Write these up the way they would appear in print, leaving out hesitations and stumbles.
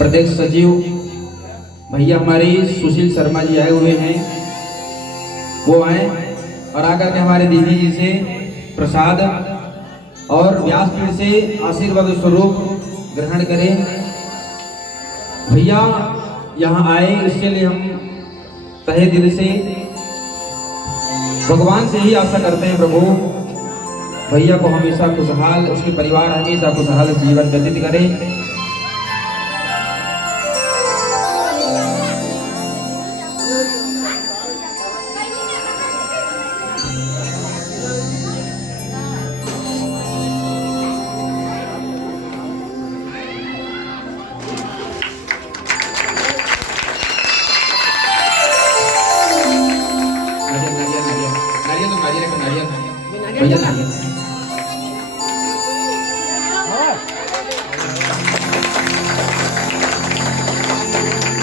प्रदेश सचिव भैया हमारे सुशील शर्मा जी आए हुए हैं, वो आए और आकर के हमारे दीदी जी से प्रसाद और व्यासपीठ से आशीर्वाद स्वरूप ग्रहण करें। भैया यहाँ आए इसके लिए हम तहे दिल से भगवान से ही आशा करते हैं, प्रभु भैया को हमेशा खुशहाल, उसके परिवार हमेशा खुशहाल जीवन व्यतीत करें।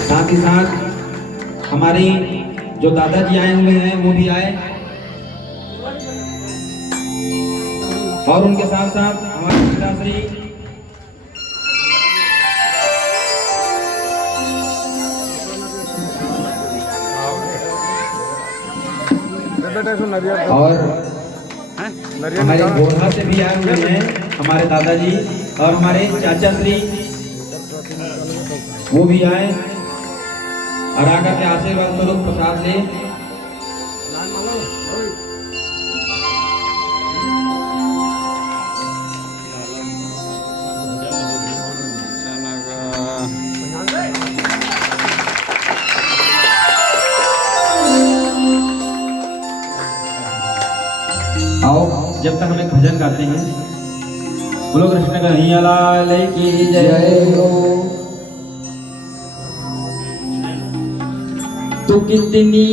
साथ ही साथ हमारे जो दादाजी आए हुए हैं वो भी आए और उनके साथ साथ हमारे पिताश्री और हमारे बोधा से भी आए हुए हैं हमारे दादाजी और हमारे चाचा श्री वो भी आए और आकर के आशीर्वाद स्वरूप प्रसाद ले। आओ जब तक हम एक भजन गाते हैं, बोलो कृष्ण कन्हैया लाल की जय हो। तू कितनी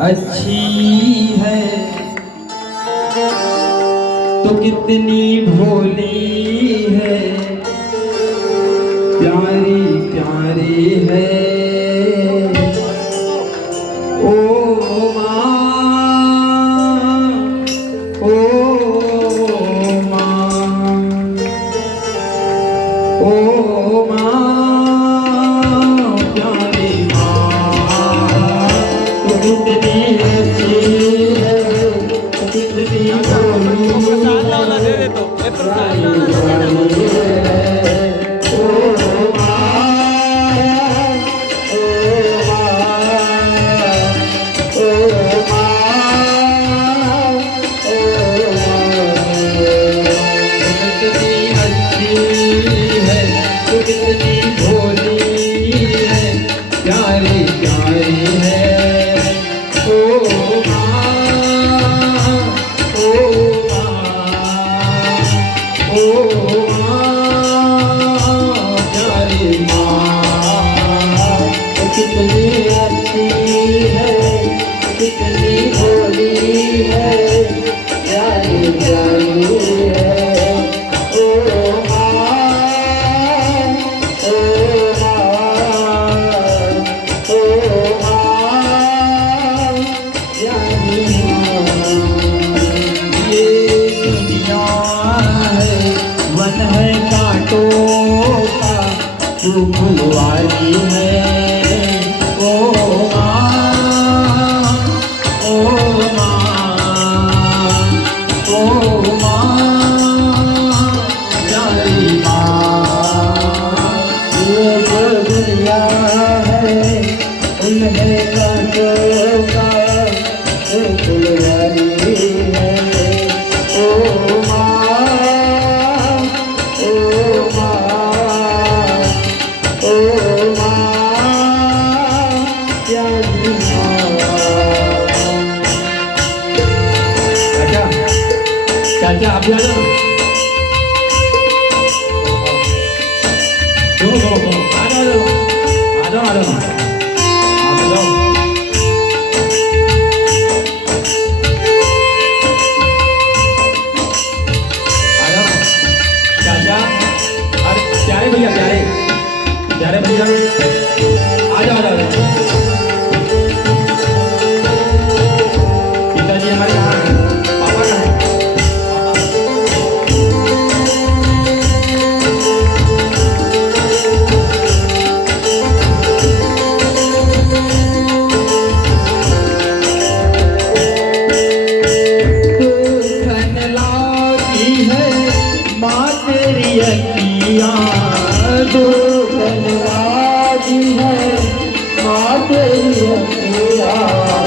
अच्छी है, तू कितनी भोली है, प्यारी प्यारी है ओ माँ, ओ माँ, ओ माँ, फुलवारी है ओ माँ, ओ माँ, ओ माँ, प्यारी माँ। ये जो दुनिया है उन्हें कांटों का फुलवारी है ओ माँ, ओ माँ, चाचा आप आ जाओ, आ जाओ, आ जाओ, आ जाओ, आ जाओ। चाचा अरे प्यारे भैया, प्यारे प्यारे भैया आ जाओ, आ जाओ। पिताजी हमारे यहाँ पापा का है। बनवादी है माँ तेरी अखिया,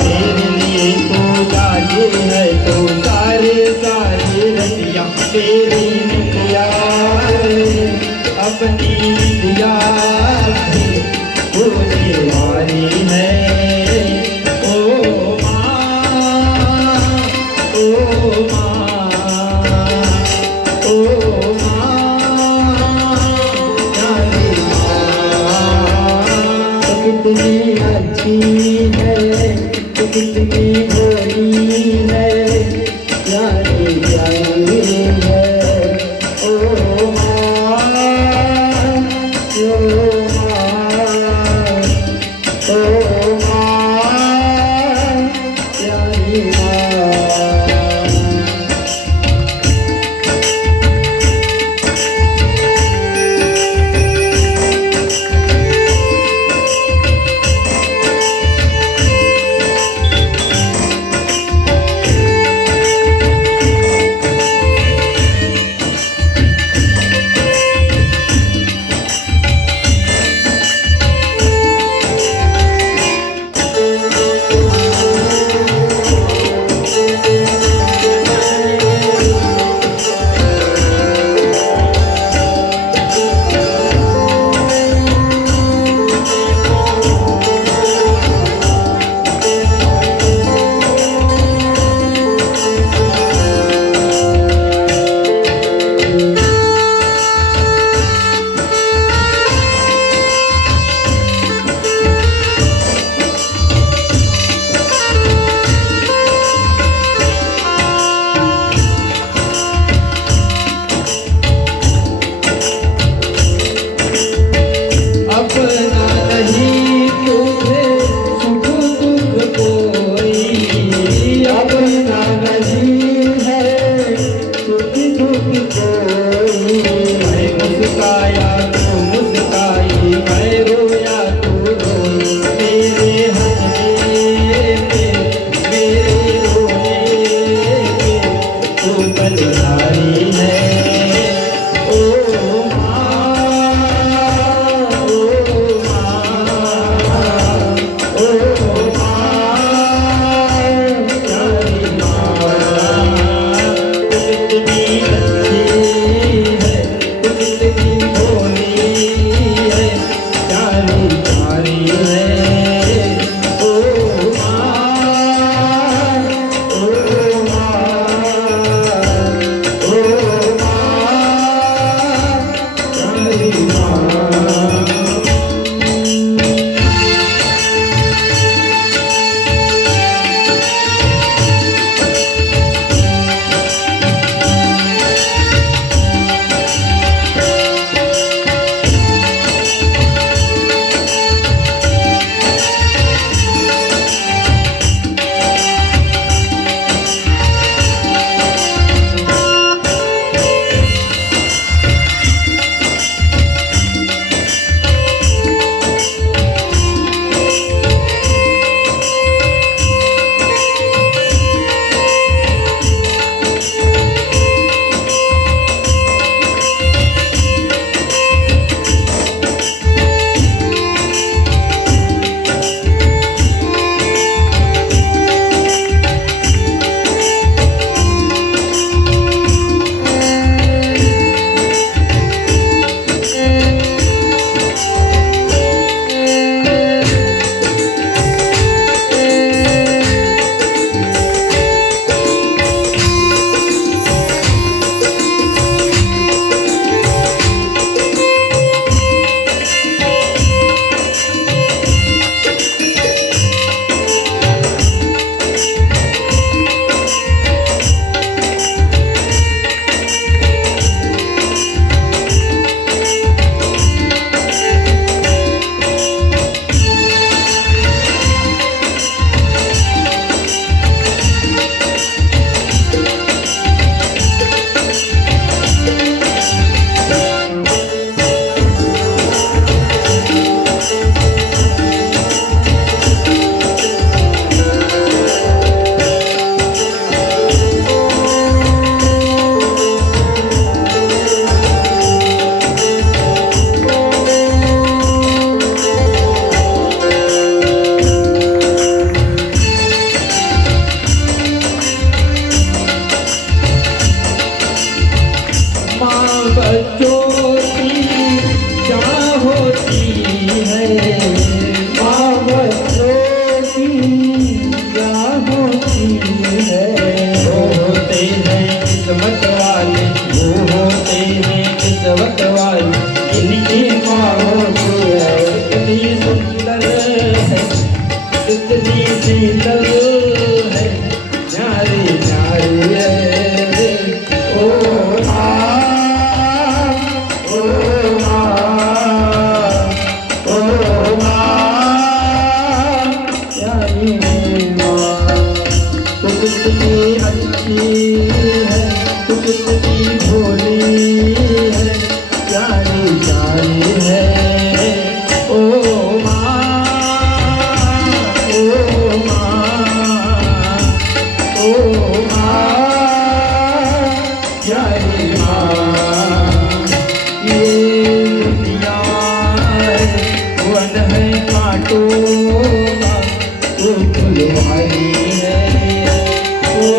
मेरे लिए तो जागे है तो सारे सारे रतिया तेरी निकया, अपनी विद्या बोले वाली है। ओ माँ, ओ माँ, ओ कितनी अच्छी है, कितनी भोली है, प्यारी प्यारी है। ओ माँ, ओ माँ, ओ माँ, प्यारी माँ। होती है, माँ बच्चों की क्या होती है। वो होते हैं किस्मत वाले, वो होते हैं किस्मत वाले, इनकी माँ होती है। कितनी सुंदर है, कितनी शीतल है, न्यारी न्यारी है। ओ माँ, ओ माँ, ओ माँ, प्यारी माँ, तू कितनी अच्छी है, तू कितनी भोली है, प्यारी प्यारी है। ओ माँ, ओ माँ, ओ माँ, प्यारी माँ। ये दुनिया है, वन है कांटों का, तू फुलवारी है। ओ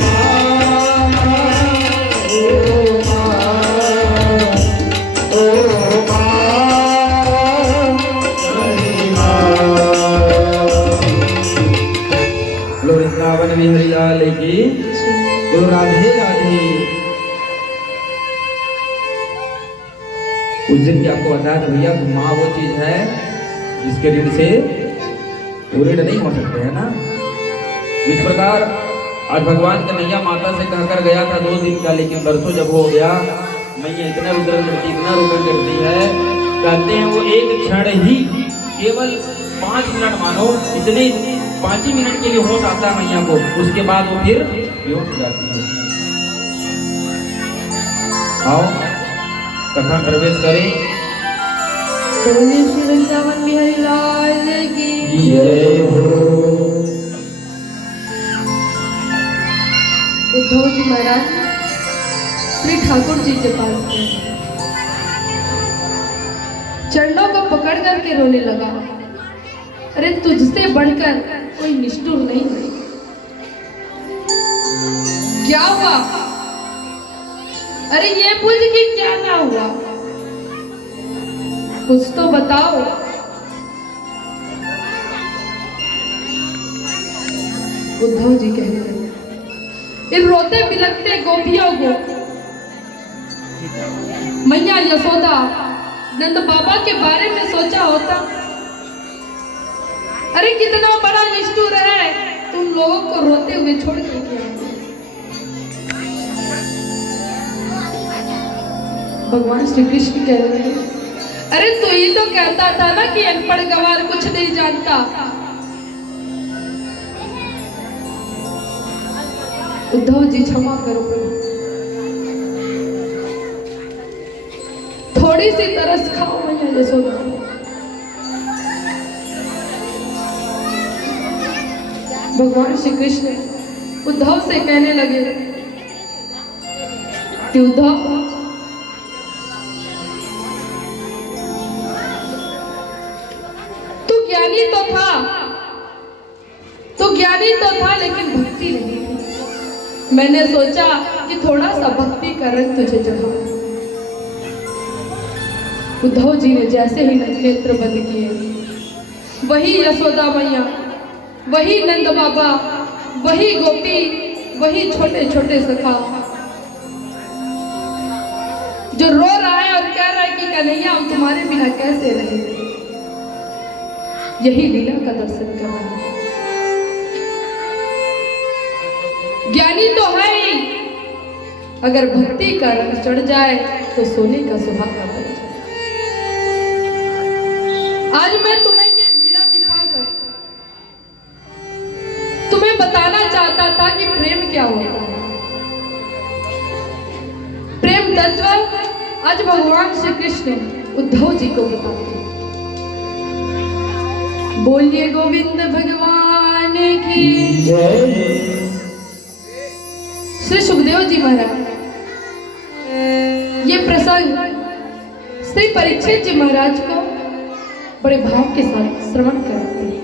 माँ, ओ माँ, ओ माँ, प्यारी माँ। बोलो वृंदावन बिहारी लाल की, बोलो राधे राधे। उस दिन भी आपको बताया था भैया, माँ वो चीज है जिसके ऋण से वो ऋण नहीं हो सकते, है ना। इस प्रकार आज भगवान कन्हैया माता से कहकर गया था 2 दिन का, लेकिन बरसों जब हो गया, मैया इतना रुद्र करती, इतना रुद्र करती है, कहते हैं वो एक क्षण ही, केवल 5 मिनट मानो, इतने 5 ही मिनट के लिए होश आता है मैया को, उसके बाद वो फिर बेहोश हो जाती है। आओ कथा प्रवेश करें। बोलिए श्री वृंदावन बिहारी लाल की। जय हो। उद्धव जी महाराज श्री ठाकुर जी के पास गए, चरणों को पकड़ करके रोने लगा। अरे तुझसे बढ़कर कोई निष्ठुर नहीं है। क्या हुआ? अरे ये पूछ कि क्या ना हुआ, कुछ तो बताओ। उद्धव जी कहते हैं, इन रोते बिलखते गोपियों को मैया यशोदा नंद बाबा के बारे में सोचा होता। अरे कितना बड़ा निष्ठुर है, तुम लोगों को रोते हुए छोड़ के गया। भगवान श्री कृष्ण कह रहे हैं, अरे तू ही तो कहता था ना कि अनपढ़ गवार कुछ नहीं जानता। उद्धव जी क्षमा करो प्रभु, थोड़ी सी तरस खाओ मैया यशोदा। भगवान श्री कृष्ण उद्धव से कहने लगे कि उद्धव, तू ज्ञानी तो था, लेकिन भक्ति नहीं थी। मैंने सोचा कि थोड़ा सा भक्ति का रंग तुझे चढ़ाऊं। उद्धव जी ने जैसे ही नेत्र बंद किए, वही यशोदा मैया, वही नंद बाबा, वही गोपी, वही छोटे छोटे सखा जो रो रहा है और कह रहा है कि कन्हैया हम तुम्हारे बिना कैसे रहेंगे। यही लीला का दर्शन कर रहा है। ज्ञानी तो है ही, अगर भक्ति का रंग चढ़ जाए तो सोने का सुहागा बन जाए। आज मैं तुम्हें ये लीला दिखाकर तुम्हें बताना चाहता था कि प्रेम क्या होता है। प्रेम तत्व आज भगवान श्री कृष्ण उद्धव जी को बताते हैं। बोलिए गोविंद भगवान की जय। श्री सुखदेव जी महाराज ये प्रसंग श्री परीक्षित जी महाराज को बड़े भाव के साथ श्रवण कराते हैं।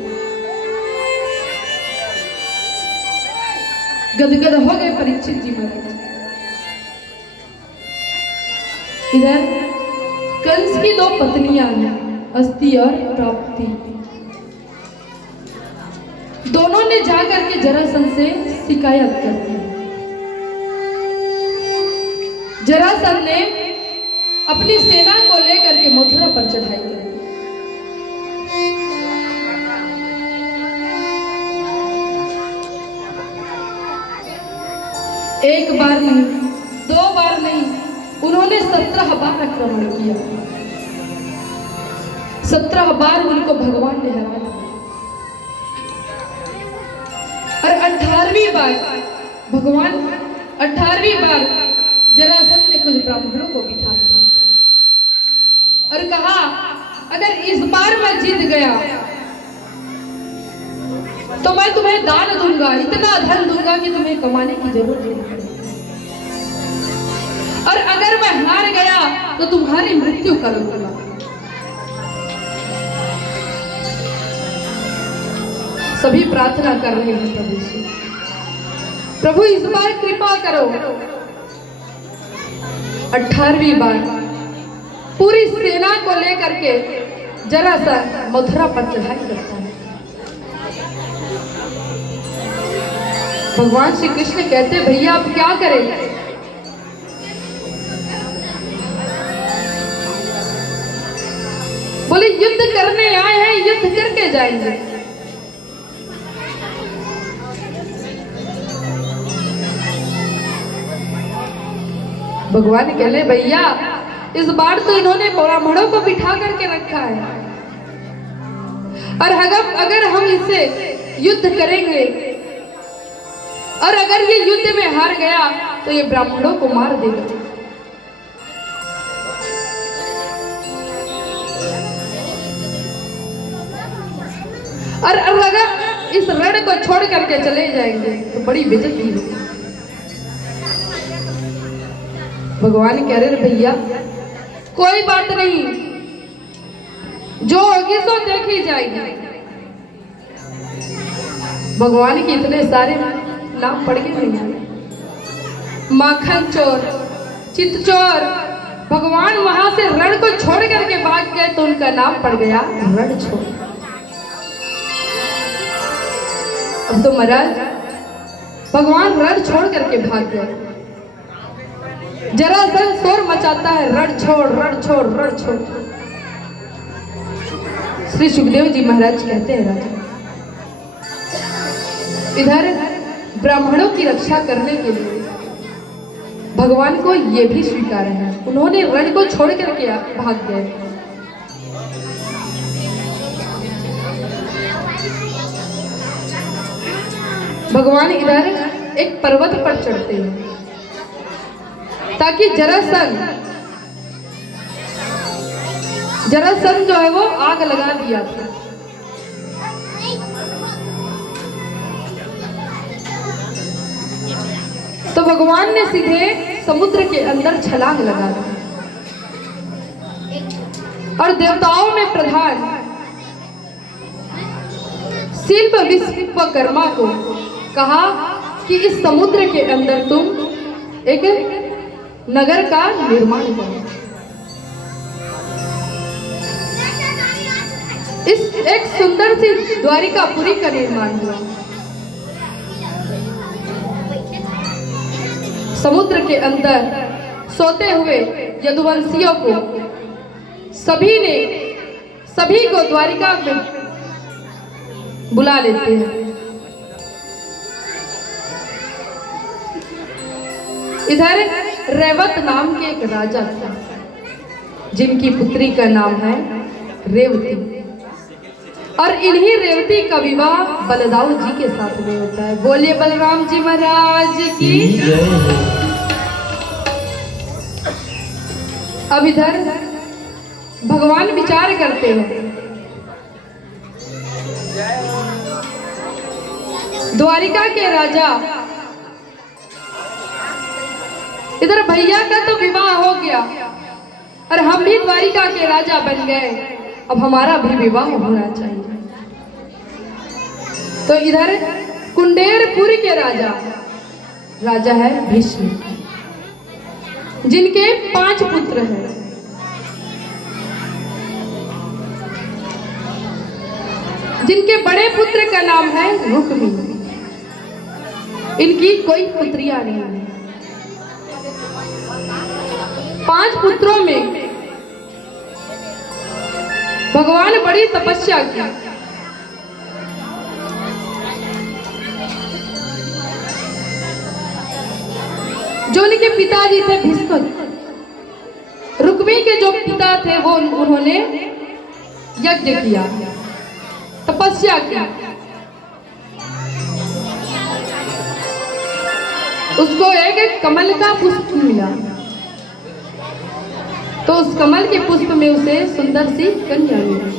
गदगद हो गए परीक्षित जी महाराज। इधर कंस की 2 पत्नियां हैं, अस्थि और प्राप्ति। दोनों ने जाकर के जरासंध से शिकायत कर दी। जरासंध ने अपनी सेना को लेकर के मथुरा पर चढ़ाई कर दी। एक बार नहीं, दो बार नहीं, उन्होंने 17 बार आक्रमण किया। 17 बार उनको भगवान ने हरा दिया और 18वीं बार भगवान 18वीं बार जरासंध ने कुछ ब्राह्मणों को बिठा दिया और कहा, अगर इस बार मैं जीत गया तो मैं तुम्हें दान दूंगा, इतना धन दूंगा कि तुम्हें कमाने की जरूरत नहीं पड़ेगी, और अगर मैं हार गया तो तुम्हारी मृत्यु कर दूंगा। सभी प्रार्थना कर रहे हैं प्रभु से, प्रभु इस बार कृपा करो। 18वीं बार पूरी सेना को लेकर के जरासंध मथुरा पर चढ़ाई करता है। भगवान श्री कृष्ण कहते, भैया आप क्या करें? बोले युद्ध करने आए हैं, युद्ध करके जाएंगे। भगवान कहले, भैया इस बार तो इन्होंने ब्राह्मणों को बिठा करके रखा है, और अगर हम इससे युद्ध करेंगे और अगर ये युद्ध में हार गया तो ये ब्राह्मणों को मार देगा। और अगर इस रण को छोड़ करके चले जाएंगे तो बड़ी बेइज्जती होगी। भगवान कह रहे, भैया कोई बात नहीं, जो होगी सो देखी जाएगी। भगवान के इतने सारे नाम पड़ गए नहीं, माखन चोर, चित चोर। भगवान वहां से रण को छोड़ करके भाग गए तो उनका नाम पड़ गया रण छोड़। अब तो महाराज भगवान रण छोड़ करके भाग गए। जरासंध शोर मचाता है, रण छोड़, रण छोड़, रण छोड़। श्री सुखदेव जी महाराज कहते हैं, राजा इधर ब्राह्मणों की रक्षा करने के लिए भगवान को ये भी स्वीकार है, उन्होंने रण को छोड़ करके भाग गए। भगवान इधर एक पर्वत पर चढ़ते हैं ताकि जरासंध जो है वो आग लगा दिया था। तो भगवान ने सीधे समुद्र के अंदर छलांग लगा दी और देवताओं में प्रधान शिल्प विश्वकर्मा को कहा कि इस समुद्र के अंदर तुम एक नगर का निर्माण करो। इस एक सुंदर सी द्वारिकापुरी का निर्माण हुआ। समुद्र के अंदर सोते हुए यदुवंशियों को सभी को द्वारिका में बुला लेते हैं। इधर रेवत नाम के एक राजा था जिनकी पुत्री का नाम है रेवती, और इन्हीं रेवती का विवाह बलदाऊ जी के साथ में होता है। बोलिए बलराम जी महाराज की। अब इधर भगवान विचार करते हैं, द्वारिका के राजा इधर भैया का तो विवाह हो गया और हम भी द्वारिका के राजा बन गए, अब हमारा भी विवाह होना चाहिए। तो इधर कुंडेरपुर के राजा है भीष्म, जिनके 5 पुत्र हैं। जिनके बड़े पुत्र का नाम है रुक्मी। इनकी कोई पुत्रियां नहीं है। 5 पुत्रों में भगवान बड़ी तपस्या की। जो उनके पिताजी थे भीष्म, रुक्मी के जो पिता थे वो उन्होंने यज्ञ किया, तपस्या की। उसको एक कमल का पुष्प मिला, तो उस कमल के पुष्प में उसे सुंदर सी कन्या मिली।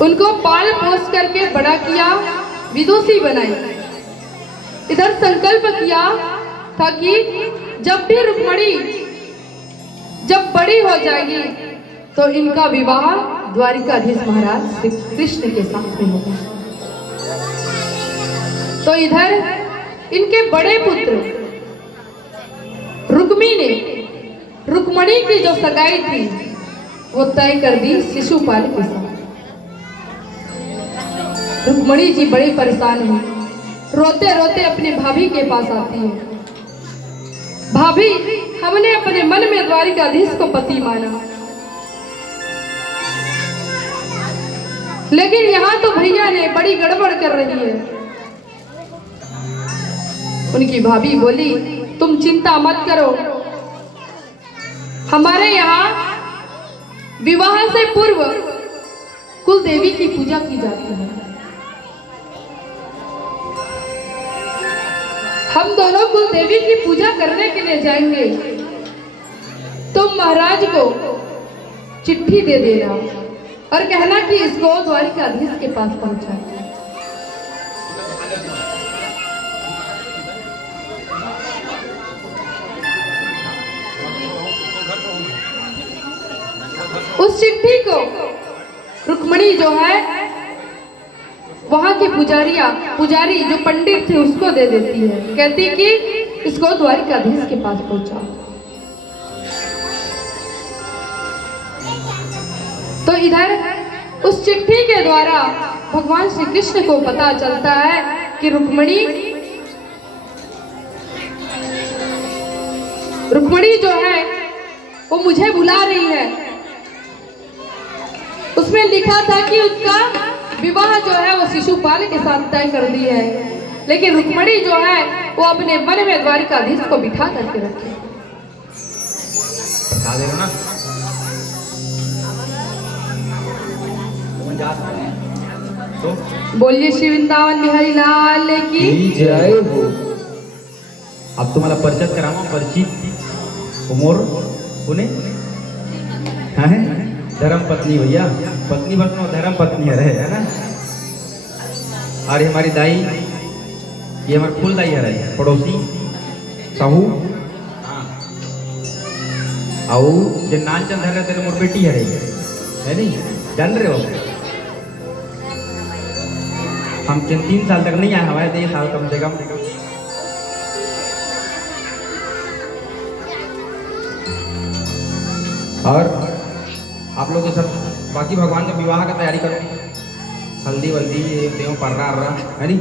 उनको पाल पोस करके बड़ा किया, विदुषी बनाई। इधर संकल्प किया था कि जब भी रुक्मिणी जब बड़ी हो जाएगी तो इनका विवाह द्वारिकाधीश महाराज श्री कृष्ण के साथ में होगा। तो इधर इनके बड़े पुत्र रुक्मी ने रुक्मिणी की जो सगाई थी वो तय कर दी शिशुपाल के साथ। रुक्मिणी जी बड़ी परेशान हुई, रोते रोते अपने भाभी के पास आती है। भाभी, हमने अपने मन में द्वारिकाधीश को पति माना, लेकिन यहाँ तो भैया ने बड़ी गड़बड़ कर रही है। उनकी भाभी बोली, तुम चिंता मत करो, हमारे यहाँ विवाह से पूर्व कुल देवी की पूजा की जाती है। हम दोनों कुल देवी की पूजा करने के लिए जाएंगे। तुम महाराज को चिट्ठी दे देना और कहना कि इसको द्वारिकाधीश के पास पहुंचा। उस चिट्ठी को रुक्मिणी जो है वहां के पुजारी जो पंडित थे उसको दे देती है, कहती कि इसको द्वारिकाधीश के पास पहुंचा। तो इधर उस चिट्ठी के द्वारा भगवान श्री कृष्ण को पता चलता है कि रुक्मिणी जो है वो मुझे बुला रही है। उसमें लिखा था कि उसका विवाह जो है वो शिशुपाल के साथ तय कर दी है, लेकिन रुक्मिणी जो है वो अपने मन में द्वारिकाधीश को बिठा करके रखे। बोलिए श्री वृंदावन बिहारी लाल की जय हो। अब तुम्हाला परिचय करावा, परिचित उमर पुणे है धर्म पत्नी भैया, पत्नी बनो धर्म पत्नी है ना। और हमारी दाई, ये हमारे फुल दाई है, पड़ोसी साहू आओ जो नान चंद है तेरे मोर बेटी है नहीं, जान रहे हो। हम 3 साल तक नहीं आए, हमारे 3 साल कम से कम। और आप लोग सब बाकी भगवान का विवाह का तैयारी करो, हल्दी वल्दी देव पड़ रहा है नहीं,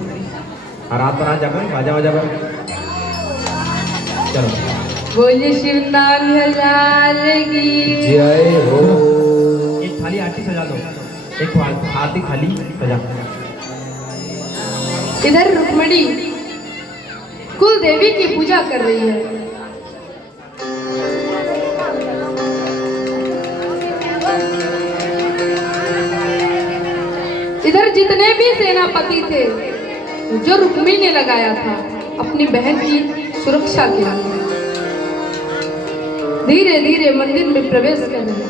और रात पर आज जाकर बाजा बाजा पर चलो। बोलिए श्री वृंदावन बिहारी की जय हो। एक थाली आरती सजा दो, एक आरती थाली सजा। इधर रुक्मिणी कुल देवी की पूजा कर रही है। इधर जितने भी सेनापति थे जो रुक्मिणी ने लगाया था अपनी बहन की सुरक्षा के लिए, धीरे धीरे मंदिर में प्रवेश कर रहे हैं।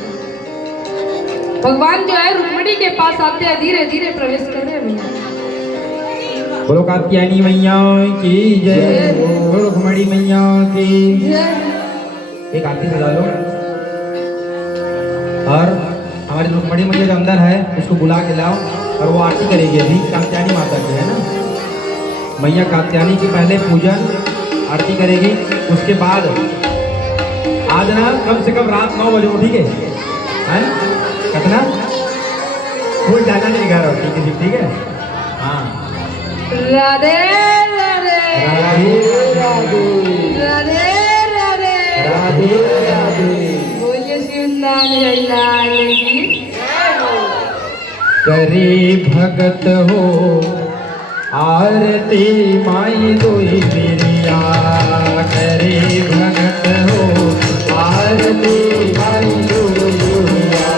भगवान जो है रुक्मिणी के पास आते हैं, धीरे धीरे प्रवेश कर रहे हैं। बोलो कात्यायनी मैया की जय, बोलो रुक्मिणी मैया की जय। एक आरती सजा लो, और हमारी रुक्मिणी मैया जो अंदर है उसको बुला के लाओ, और वो आरती करेगी। अभी कात्यायनी माता की है ना, मैया कात्यायनी की पहले पूजन आरती करेगी, उसके बाद आज ना कम से कम रात 9 बजे ठीक है हैं? कितना फूल जाना नहीं घर और ठीक है ठीक है हाँ राधे राधे राधे राधे राधे राधे राधे राधे बोलिए शिवनारायण लाल की करे भगत हो आरती माई दोई मेरिया करे भगत हो आरती माई दोई मेरिया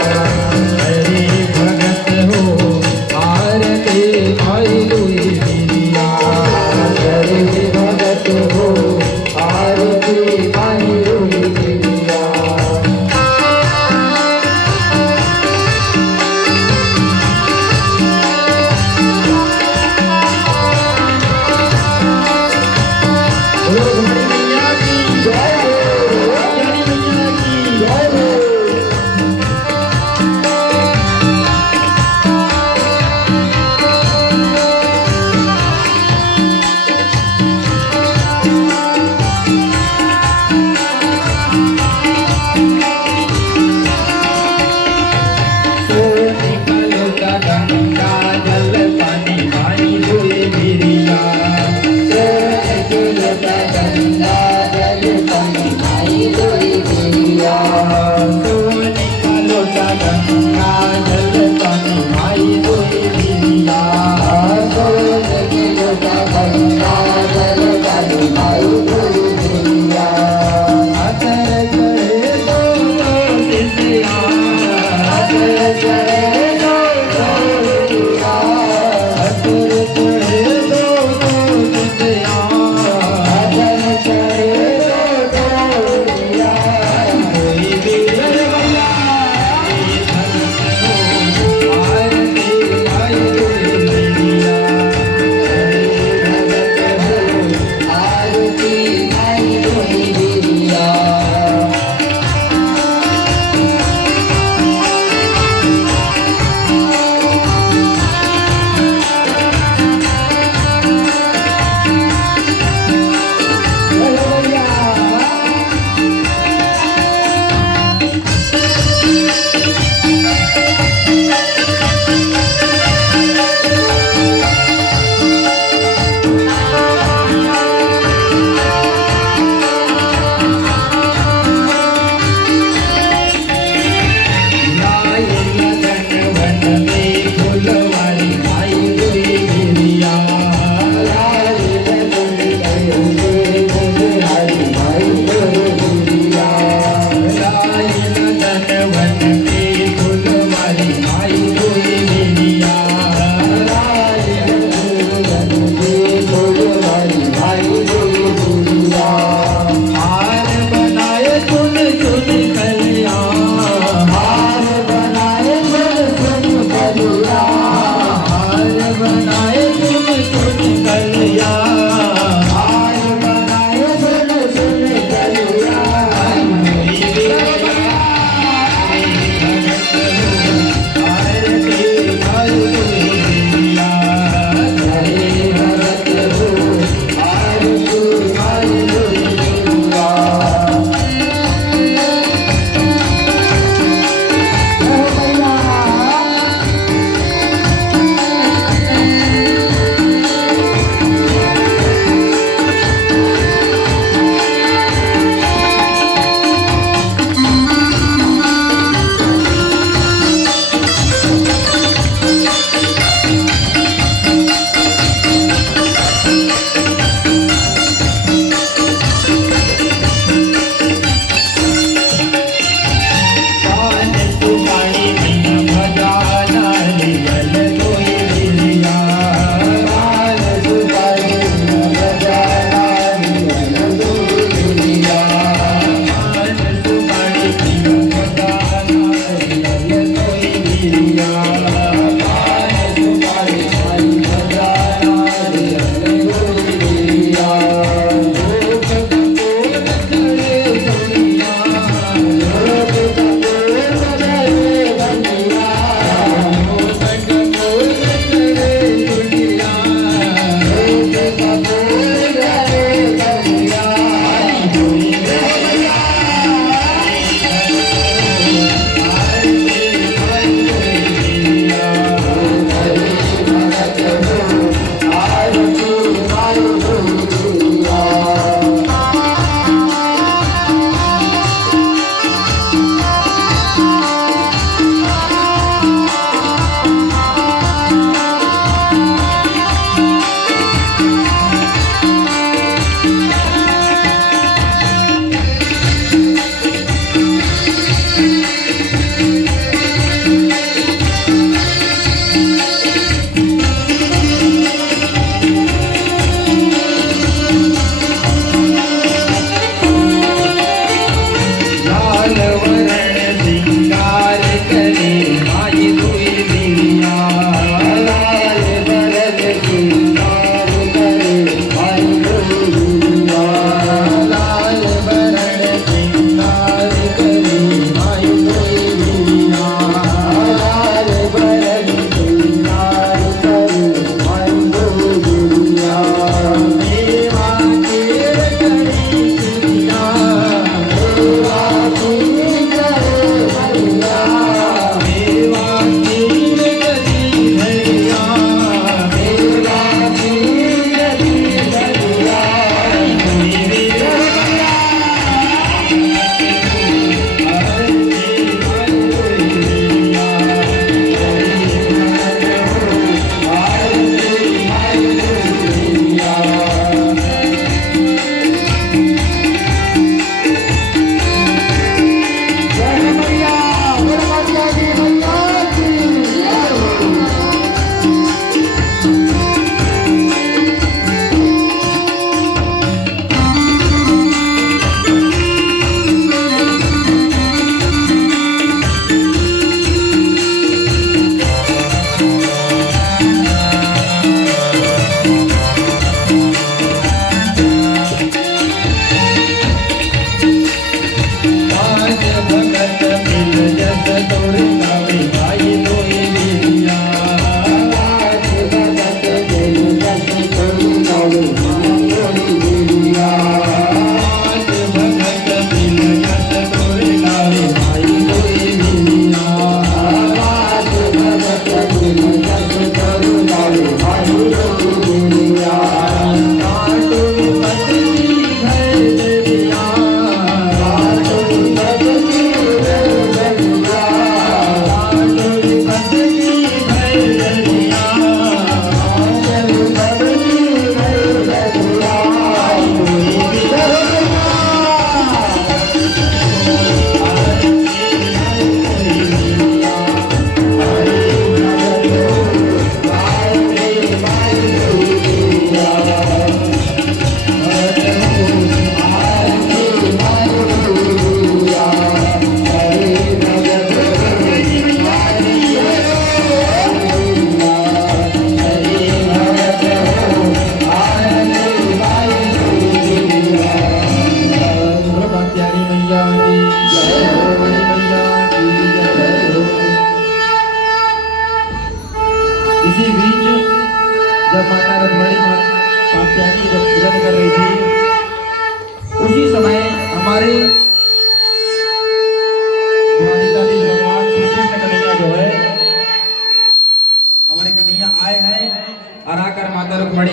करे भगत हो आरती माई दोई मेरिया करे भगत हो आरती माई दोई मेरिया बोलो हमारी मैया की जय हो हमारी मैया की जय हो निकलो गंगा जल पानी माई दोई मेरिया निकलो गंगा जल पानी माई दोई मेरिया निकलो गंगा जल पानी माई दोई मेरिया निकलो गंगा जल पानी माई दोई मेरिया अतर करे दो सिसिया अतर करे दो सिसिया अतर करे दो सिसिया अतर करे दो सिसिया कोई भी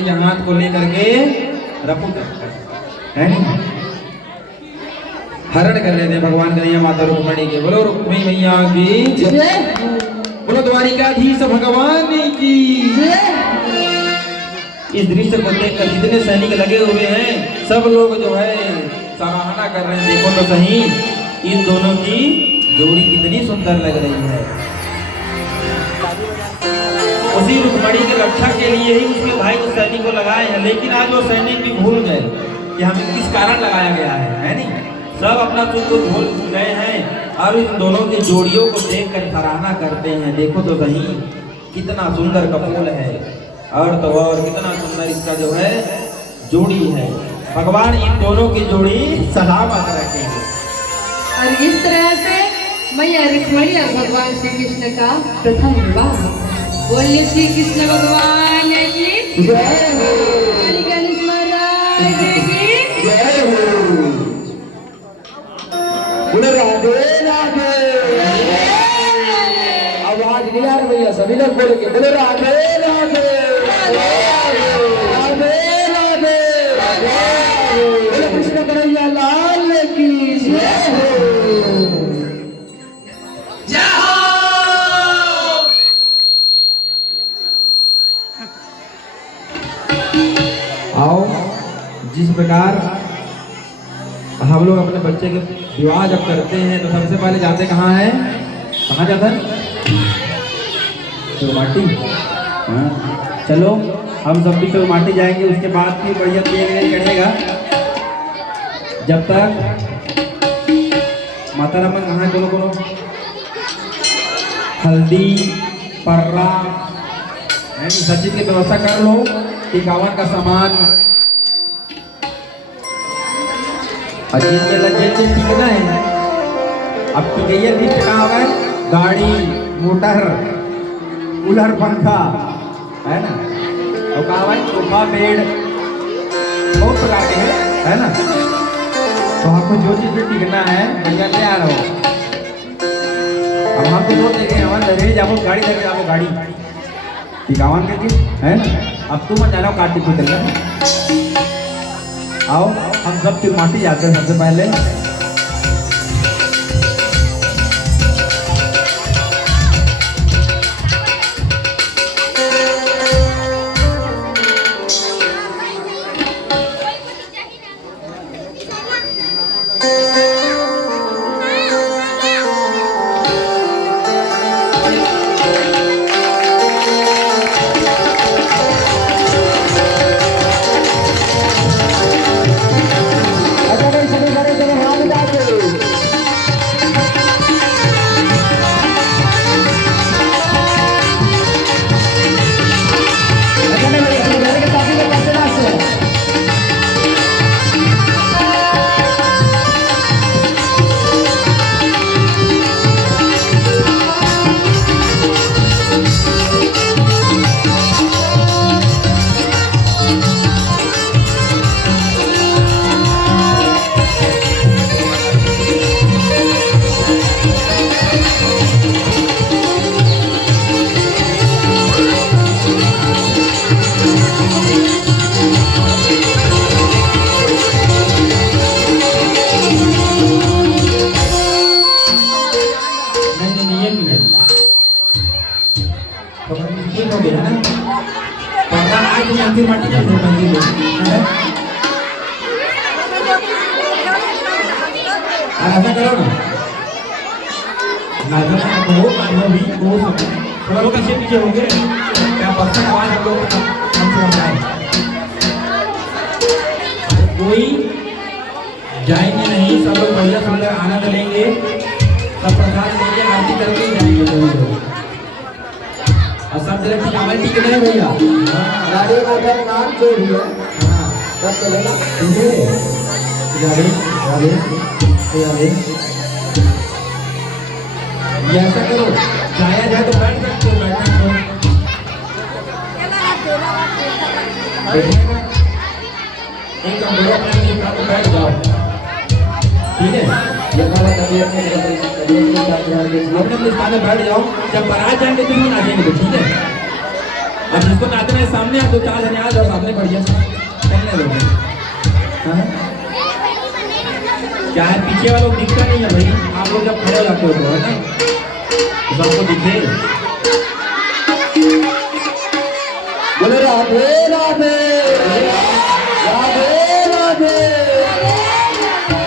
भैया हाथ को लेकर के रफू है नहीं हरण कर रहे थे भगवान कन्हैया माता रुक्मणी के। बोलो रुक्मणी मैया की जय, बोलो द्वारिकाधीश भगवान की जय। इस दृश्य को देखकर जितने सैनिक लगे हुए हैं सब लोग जो है सराहना कर रहे हैं। देखो तो सही इन दोनों की जोड़ी कितनी सुंदर लग रही है। उसी रुक्मणी की रक्षा के लिए ही उसके भाई उस सैनिक को लगाए हैं, लेकिन आज वो सैनिक भी भूल गए कि हमें किस कारण लगाया गया है नहीं। सब अपना सुख को भूल गए हैं और इन दोनों की जोड़ियों को देखकर सराहना करते हैं। देखो तो सही कितना सुंदर कपूल है और तो और कितना सुंदर इसका जो है जोड़ी है। भगवान इन दोनों की जोड़ी सलामत रखेंगे। और इस तरह से मैया रुक्मणी और भगवान श्री कृष्ण का प्रथम विवाह। बोलिए श्री कृष्ण भगवान की जय हो, श्री गणेश महाराज की जय हो। बोलो राधे राधे। आवाज नहीं आ रही भैया, सभी लोग बोलेंगे बोलो राधे राधे राधे राधे। बोलो कृष्ण कन्हैया लाल की जय हो। आओ जिस प्रकार हम लोग अपने बच्चे के विवाह जब करते हैं तो सबसे पहले जाते कहाँ है, कहाँ जाता है चौमाटी। हाँ चलो हम सब भी चौमाटी जाएंगे, उसके बाद फिर बढ़िया तेल चढ़ेगा। जब तक माता राम कहाँ कोनो कोनो हल्दी पर्रा सब चीज की व्यवस्था कर लो। टिकावन का सामान अजीत में लगे टिकना है। अब टिकैया भी टिका हुआ है, गाड़ी मोटर कूलर पंखा है ना, और कहा भाई सोफा बेड बहुत प्रकार के है ना। तो हमको जो चीज भी टिकना है भैया ले आ रहा हो। अब हमको जो देखे हमारे दहेज जाओ गाड़ी लेके जाओ गाड़ी टिकावन के दिन है ना। अब तुम जाना काटी को चलना। आओ हम सब चौमाटी जाते हैं सबसे पहले। ऐसा करो ना लोग कैसे पीछे होंगे क्या परसेंट आवाज हम लोग कोई जाएंगे नहीं, सब लोग बढ़िया सुंदर आनंद लेंगे, सब प्रसाद लेंगे, आरती करके जाएंगे सभी लोग। और सब जगह टिकावन टिकट है भैया, गाड़ी का नाम जो भी है सब चलेगा। ऐसा करो जाया जाए तो बैठ सकते हो, बैठना तो एक काम करो अपने बैठ जाओ, ठीक है। अपने स्थान में बैठ जाओ, जब बारात जाएंगे तो नाचेंगे तो ठीक है। अब जिसको नाचना है सामने आप 2-4 जने आ जाओ सामने बढ़िया से करने दो। हाँ? क्या है पीछे वालों को दिखता नहीं है भाई, आप लोग जब खड़े हो जाते हो तो है ना तो सबको दिखे। बोले राधे राधे राधे राधे,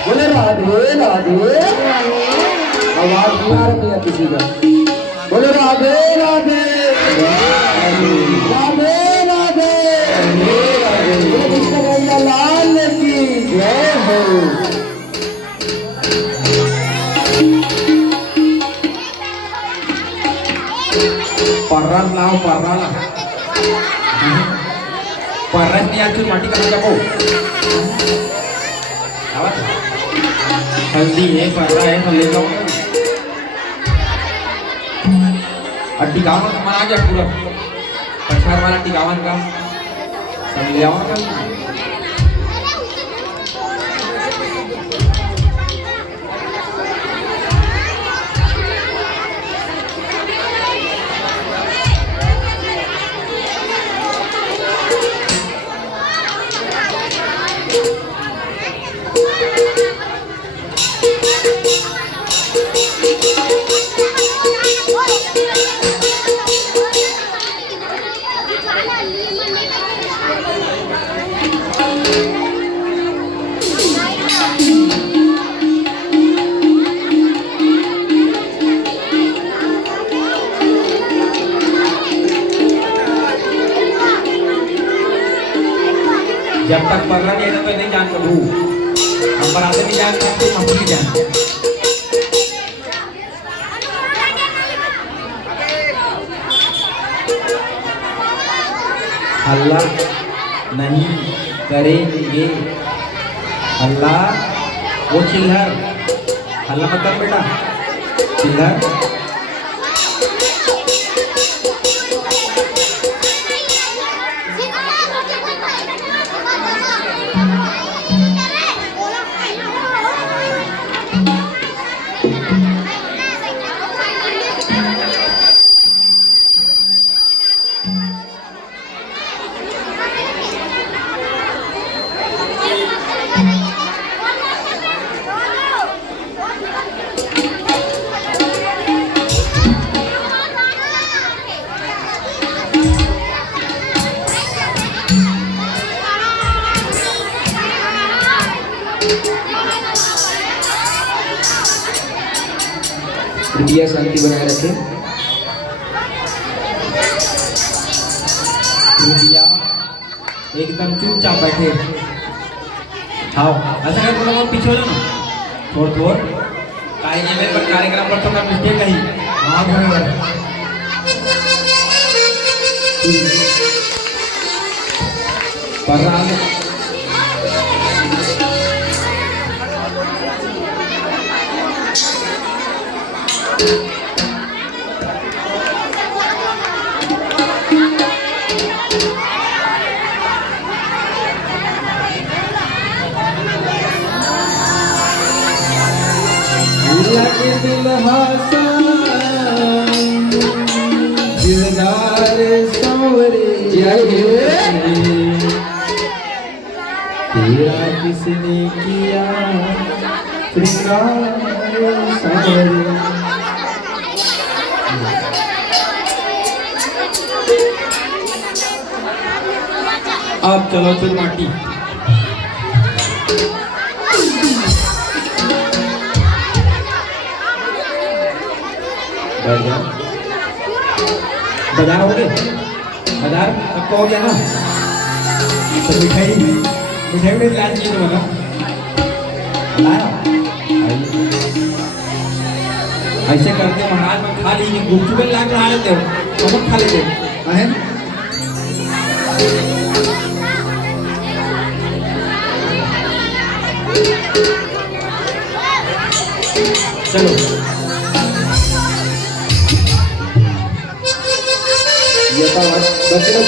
बोले राधे राधे, आवाज नहीं आ रही है किसी का, बोले राधे राधे राधे राधे, कृष्ण भैया लाल की जय हो। पर्रास लाओ पर्रा ला पर्रास नहीं आती माटी का जाओ। हल्दी है पर्रा है तो ले जाओ। और टिकावन का आ गया पूरा पछाड़ वाला टिकावन का सब ले आओ का। जब तक पर्रा नहीं है तो नहीं जान प्रभु हम बराते नहीं जान सकते हम नहीं जान। हल्ला नहीं करेंगे, हल्ला वो चिल्हर हल्ला मत कर बेटा चिल्हर। कृपया शांति बनाए रखें। कृपया एकदम चुपचाप बैठे। हाँ ऐसा कर तुम लोग पीछे हो जाओ ना थोड़ थोड़ कार्यक्रम पर तो मिस्टेक नहीं। हाँ बराबर पर दिल दिलदार सांवरे तेरा किसने किया श्रृंगार सांवरे। अब चलो फिर माटी बाजार हो गए, बाजार सबको हो गया ना तो मिठाई मिठाई में लाल चीज बना लाया ऐसे करके महाराज में खा लीजिए गुपचुप ला के खा लेते हो सब खा लेते हैं। चलो ये तो बच्चे को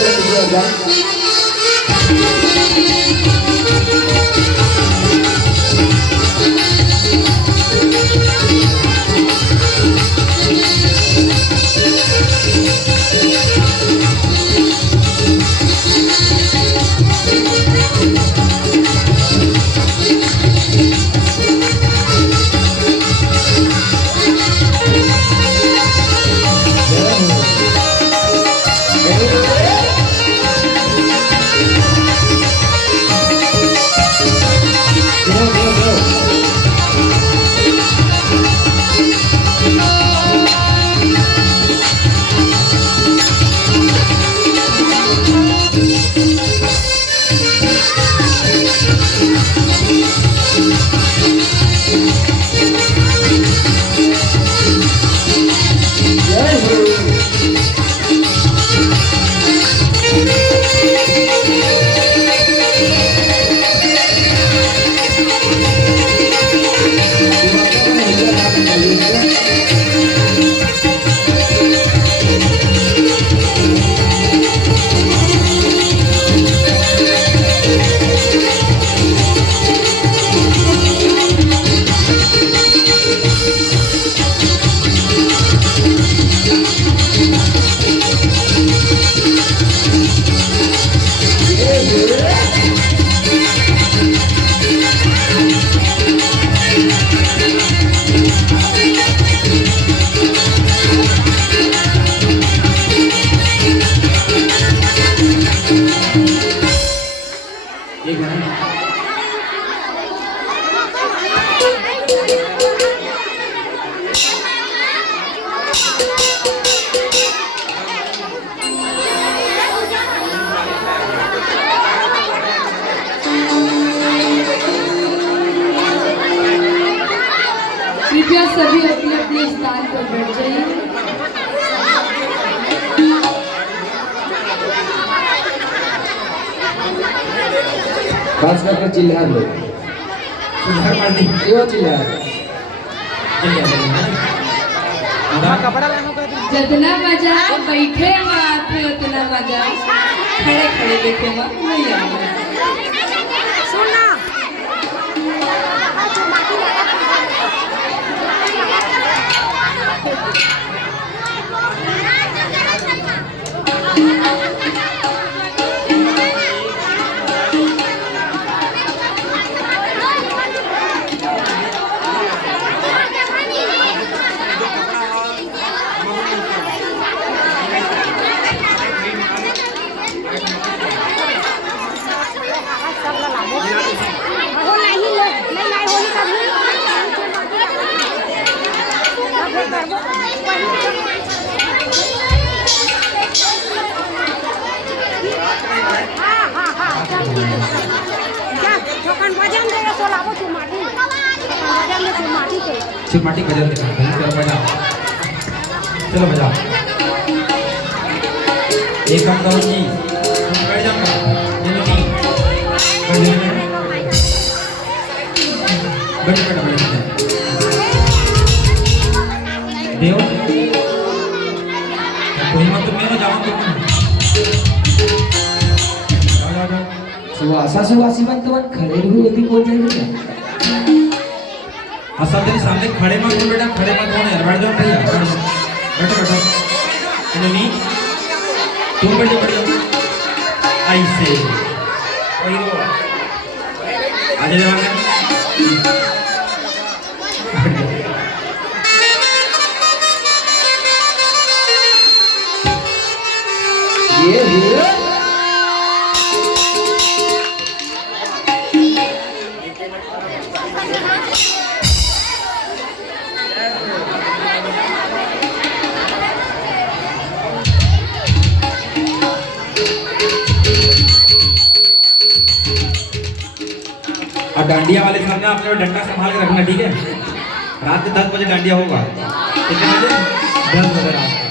कृपया सभी अपने अपने स्थान पर बैठ जाइए। खास करके चिल्ला लो, सुधार कर दी। क्यों चिल्ला? जितना मजा बैठे माथे उतना मजा खड़े खड़े देखे मत नहीं आएगा। सिर्फ माटी बजा देना, चलो बजा, चलो बजा। एक काम करो जी, तुम बैठ जाओ, चलो जी, बैठ बैठ बैठ बैठ। देव, कोई मत तुम मेरे जाओ तुम, जाओ जाओ। सुवासा सुवासी मत तुम खड़े रहो, अभी बोल रहे हो हाँ सब तेरे सामने खड़े मत हो बेटा, खड़े मत हो यार, बैठ जाओ भैया, बैठो बैठो। नहीं तुम बैठ जाओ, ऐसे वही रो आजा जवान। ये और डांडिया वाले सामने आपने डंडा संभाल के रखना, ठीक है? रात के 10 बजे डांडिया होगा, कितने बजे? 10 बजे रात को।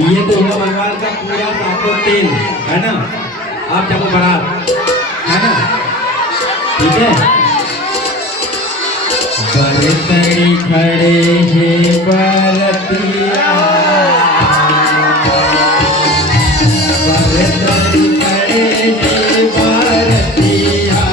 ये तो हुआ बंगाल का पूरा सातों तेल है ना। आप जब बारात है ना, ठीक है। बरतरी खड़े हैं बरतिया, बरतरी खड़े हैं बरतिया,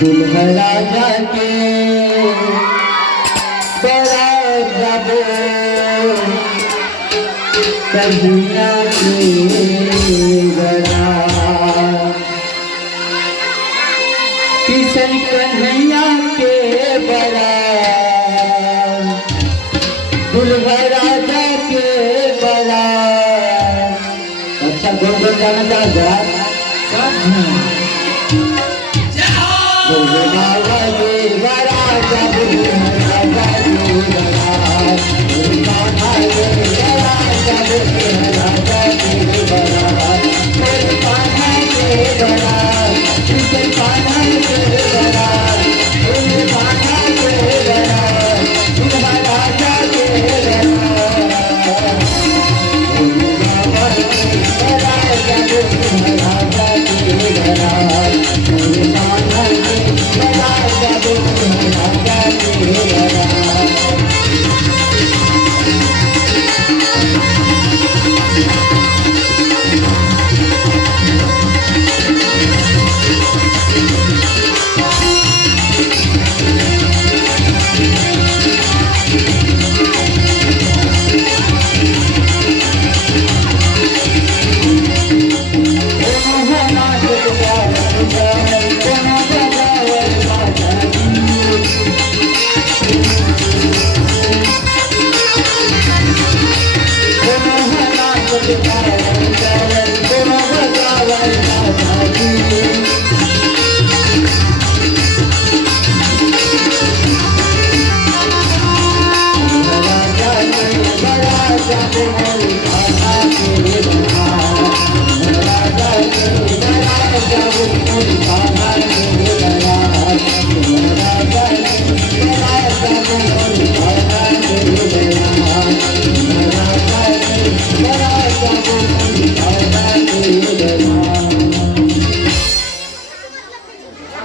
राजा के बड़ा जबो कन्हैया के बड़ा, किशन कन्हैया के बड़ा, दुल्हा राजा के बड़ा। अच्छा गोल गोल जाना चाहता है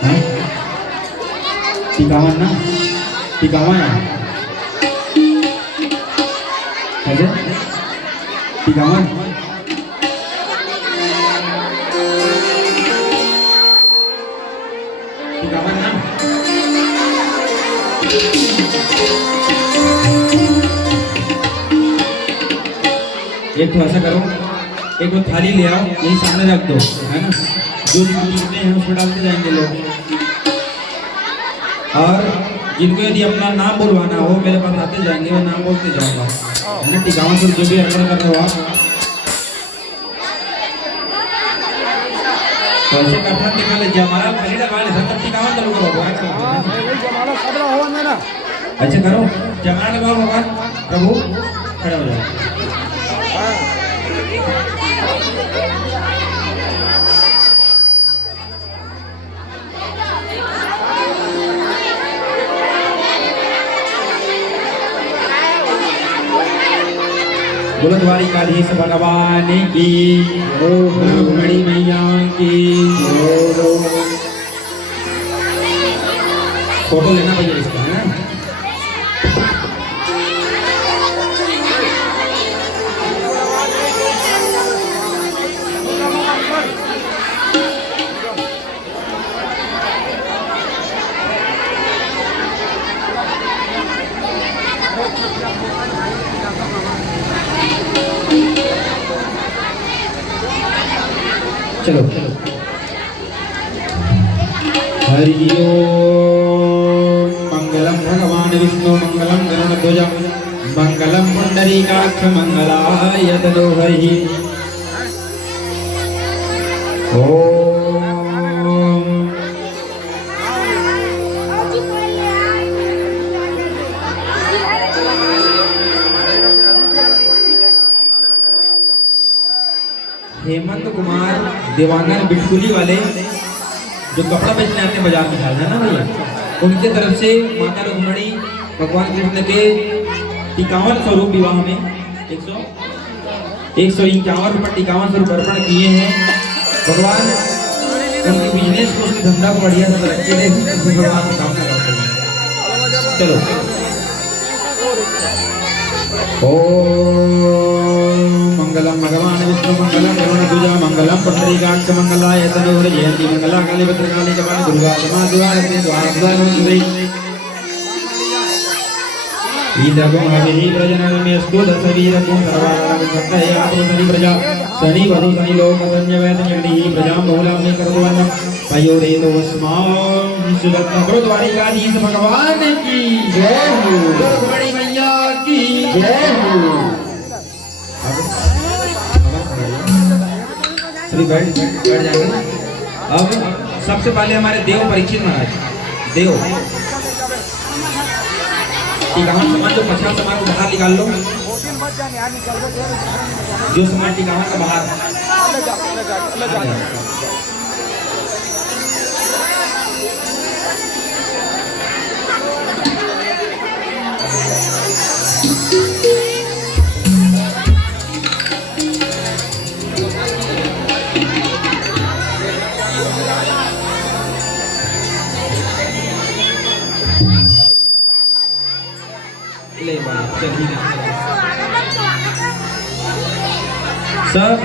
हैं? टिकावन ना, टिकावन है कैसे? टिकावन टिकावन ना। एक तो ऐसा करो, एक वो थाली ले आओ, यही सामने रख दो, है ना? जो जितने हैं उसमें डालते जाएंगे लोग। और जिनको यदि अपना नाम बोलवाना हो मेरे पास आते जाएंगे, मैं नाम बोलते जाऊंगा, है ना? टिकावन से जो भी अर्पण कर रहे हो आप, तो ऐसे करना टिका ले हमारा पहले डबा ले सब टिकावन चालू करो भगवान। ऐसे करो, जमाना लगाओ भगवान प्रभु, खड़े हो जाओ। बोलो द्वारिकाधीश भगवान की, रुक्मिणी मैया की। फोटो लेना भैया इसका, है ना? चलो हरि ओम। मंगलम भगवान विष्णु मंगलम गरुड़ध्वज मंगलम पुंडरीकाक्ष मंगलाय तनो हरि ओम। हेमंत कुमार देवांगन बिटकुली वाले जो कपड़ा बेचने आते हैं बाजार में, है ना भैया? उनके तरफ से माता रुक्मिणी भगवान कृष्ण के 51 स्वरूप विवाह में 151 रुपये 51 स्वरूप अर्पण किए हैं। भगवान उनके बिजनेस को, उसके धंधा को बढ़िया से तरक्की दे, भगवान से कामना करते हैं। चलो ओम। मंगलम भगवान विष्णु मंगलम गरुड़ध्वज मंगलम पुंडरीकाक्ष मंगलाय तनो हरि जयंती मंगला काली भद्रकाली कपाल दुर्गा क्षमा दुआरती द्वारद्वारमंगले ईदगुं हविः प्रजननमेस्तु दशवीरकुं सर्वाणां सत्तयातो शनि प्रजा शनि वधु शनि लोक संयवेद जगनिः प्रजां बहुलां कर्तुवन्नं पयोरेतो वस्मां सुदत्तं। द्वारिकाधीश भगवान की जय हो, रुक्मिणी मैया की जय हो। सभी बैठ जाएंगे। अब सबसे पहले हमारे देव परीक्षित महाराज, देव टिकावन सामान जो पछा सामान को बाहर निकाल लो, जो सामान टिकावन का बाहर ले, चलिए सब